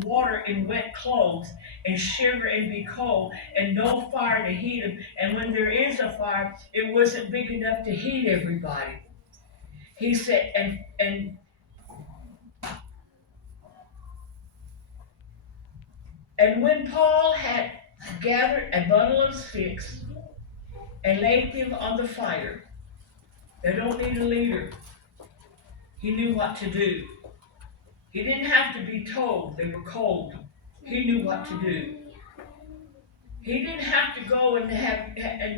the water in wet clothes and shiver and be cold and no fire to heat them. And when there is a fire, it wasn't big enough to heat everybody. He said, and when Paul had gathered a bundle of sticks and laid them on the fire, they don't need a leader. He knew what to do. He didn't have to be told they were cold. He knew what to do. He didn't have to go and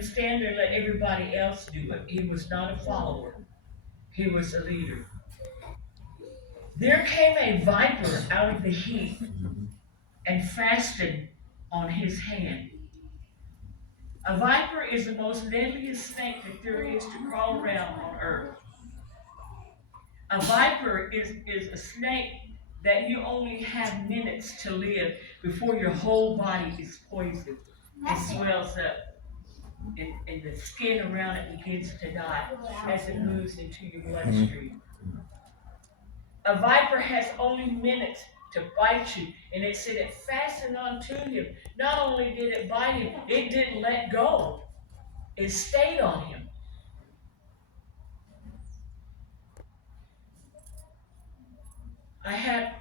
stand there and let everybody else do it. He was not a follower. He was a leader. There came a viper out of the heat and fastened on his hand. A viper is the most deadliest snake that there is to crawl around on earth. A viper is a snake that you only have minutes to live before your whole body is poisoned. It swells up, and the skin around it begins to die as it moves into your bloodstream. A viper has only minutes to bite you, and it said it fastened onto him. Not only did it bite him, it didn't let go. It stayed on him. I had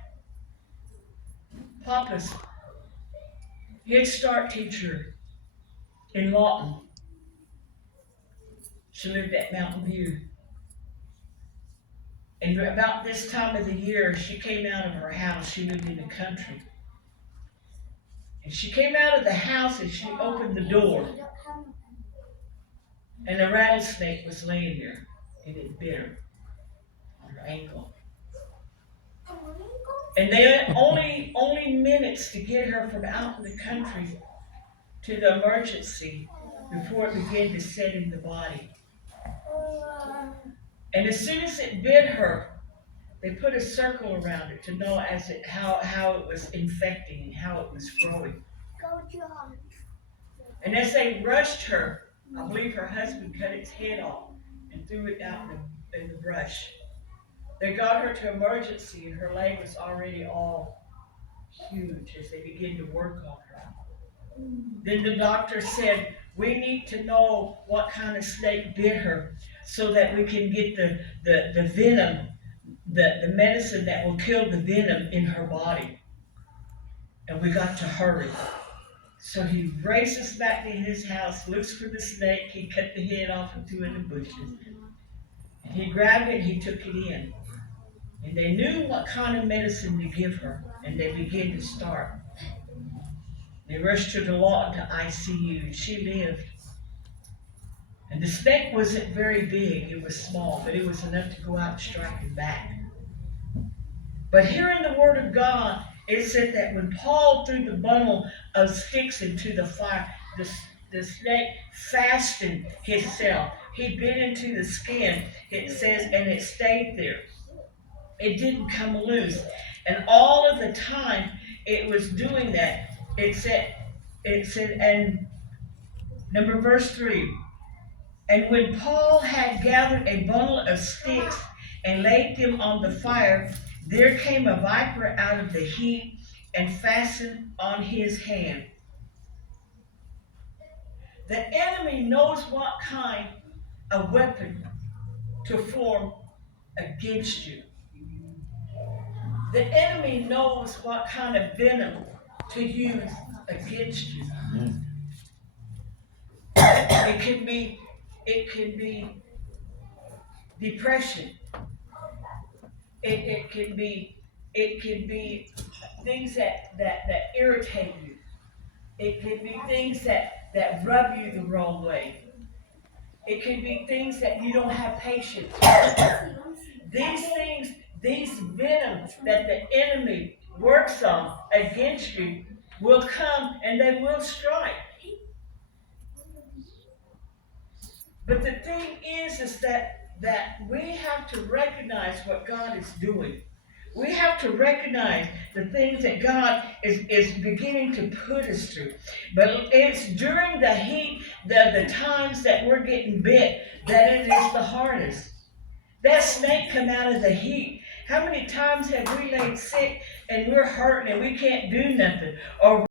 Papa's Head Start teacher in Lawton. She lived at Mountain View. And about this time of the year, she came out of her house. She lived in the country. And she came out of the house and she opened the door. And a rattlesnake was laying there. And it bit her on her ankle. And they had only minutes to get her from out in the country to the emergency before it began to set in the body. And as soon as it bit her, they put a circle around it to know how it was infecting and how it was growing. And as they rushed her, I believe her husband cut its head off and threw it out in the brush. They got her to emergency and her leg was already all huge as they began to work on her. Then the doctor said, we need to know what kind of snake bit her so that we can get the venom, the medicine that will kill the venom in her body. And we got to hurry. So he races back to his house, looks for the snake. He cut the head off and threw it in the bushes. And he grabbed it and he took it in. And they knew what kind of medicine to give her, and they began to start. They rushed her to Lawton to ICU, and she lived. And the snake wasn't very big, it was small, but it was enough to go out and strike him back. But here in the Word of God, it said that when Paul threw the bundle of sticks into the fire, the snake fastened himself. He bit into the skin, it says, and it stayed there. It didn't come loose. And all of the time it was doing that, it said, and verse 3, and when Paul had gathered a bundle of sticks and laid them on the fire, there came a viper out of the heat and fastened on his hand. The enemy knows what kind of weapon to form against you. The enemy knows what kind of venom to use against you. It can be depression. It can be things that irritate you. It can be things that rub you the wrong way. It can be things that you don't have patience with. These venoms that the enemy works on against you will come and they will strike. But the thing is that we have to recognize what God is doing. We have to recognize the things that God is beginning to put us through. But it's during the heat, the times that we're getting bit, that it is the hardest. That snake come out of the heat, How many times have we laid sick and we're hurting and we can't do nothing? Or